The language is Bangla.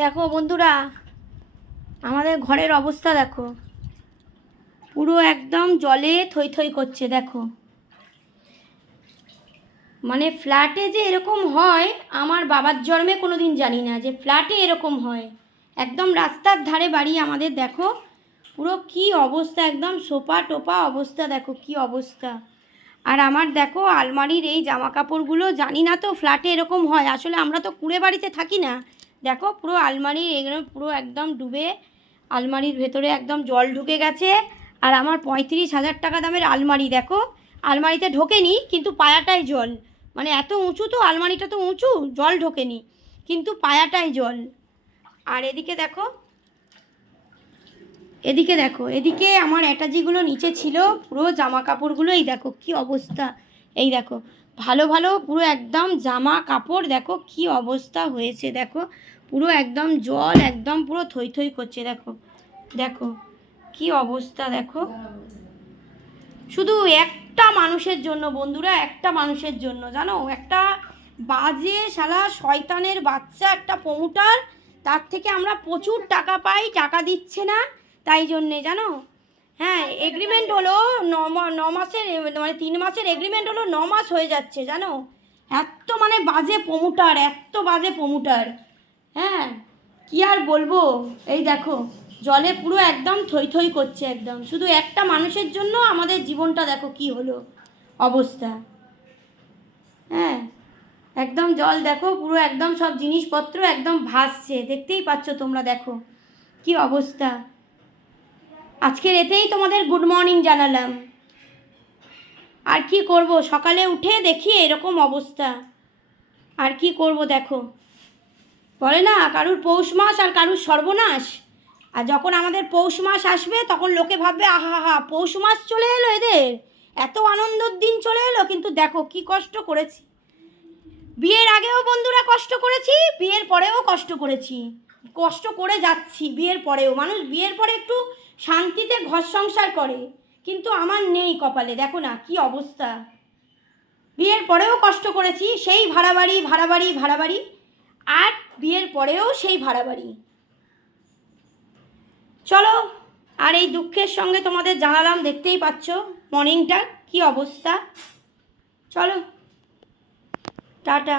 দেখো বন্ধুরা, আমাদের ঘরের অবস্থা দেখো, পুরো একদম জলে থই থই করছে। দেখো, মানে ফ্ল্যাটে যে এরকম হয় আমার বাবার জন্মে কোনো দিন জানি না যে ফ্ল্যাটে এরকম হয়। একদম রাস্তার ধারে বাড়ি আমাদের। দেখো পুরো কি অবস্থা, একদম সোপা টোপা অবস্থা। দেখো কি অবস্থা। আর আমার দেখো আলমারির এই জামা কাপড়গুলো, জানি না তো ফ্ল্যাটে এরকম হয়, আসলে আমরা তো কুঁড়ে বাড়িতে থাকি না। দেখো পুরো আলমারি এগুলো পুরো একদম ডুবে, আলমারির ভেতরে একদম জল ঢুকে গেছে। আর আমার 35,000 টাকা দামের আলমারি, দেখো আলমারিতে ঢোকেনি কিন্তু পায়াটায় জল। মানে এত উঁচু, তো আলমারিটা তো উঁচু, জল ঢোকেনি কিন্তু পায়াটায় জল। আর এদিকে দেখো, এদিকে দেখো, এদিকে আমার অ্যাটাচিগুলো নিচে ছিল, পুরো জামা কাপড়গুলো এই দেখো কি অবস্থা। এই দেখো ভালো ভালো পুরো একদম জামা কাপড়, দেখো কি অবস্থা হয়েছে। দেখো পুরো একদম জল, একদম পুরো থই থই করছে। দেখো দেখো কি অবস্থা। দেখো শুধু একটা মানুষের জন্য বন্ধুরা, একটা মানুষের জন্য, জানো, একটা বাজে শালা শয়তানের বাচ্চা, একটা প্রমোটার, তার থেকে আমরা প্রচুর টাকা পাই, টাকা দিচ্ছে না, তাই জন্যে জানো। হ্যাঁ, এগ্রিমেন্ট হলো ন মাসের, মানে 3 মাসের এগ্রিমেন্ট হলো, 9 মাস হয়ে যাচ্ছে জানো। এত মানে বাজে প্রমোটার, এত বাজে প্রমোটার। হ্যাঁ, কি আর বলবো। এই দেখো জলে পুরো একদম থই থই করছে, একদম শুধু একটা মানুষের জন্য আমাদের জীবনটা দেখো কি হলো অবস্থা। হ্যাঁ, একদম জল দেখো পুরো একদম সব জিনিসপত্র একদম ভাসছে, দেখতেই পাচ্ছ তোমরা। দেখো কি অবস্থা। আজকের এতেই তোমাদের গুড মর্নিং জানালাম। আর কি করব, সকালে উঠে দেখি এরকম অবস্থা। আর কি করব। দেখো বলে না কারুর পৌষ মাস আর কারুর সর্বনাশ। আর যখন আমাদের পৌষ মাস আসবে তখন লোকে ভাববে আহা হা পৌষ মাস চলে এলো, এদের এত আনন্দের দিন চলে এলো। কিন্তু দেখো কি কষ্ট করেছি, বিয়ের আগেও বন্ধুরা কষ্ট করেছি, বিয়ের পরেও কষ্ট করেছি, কষ্ট করে যাচ্ছি বিয়ের পরেও। মানুষ বিয়ের পরে একটু শান্তিতে ঘর সংসার করে, কিন্তু আমার নেই কপালে। দেখো না কি অবস্থা। বিয়ের পরেও কষ্ট করেছি, সেই ভাড়া বাড়ি ভাড়া বাড়ি ভাড়া বাড়ি, আর বিয়ের পরেও সেই ভাড়া বাড়ি। চলো, আর এই দুঃখের সঙ্গে তোমাদের জানালাম, দেখতেই পাচ্ছ মর্নিংটা কি অবস্থা। চলো, টাটা।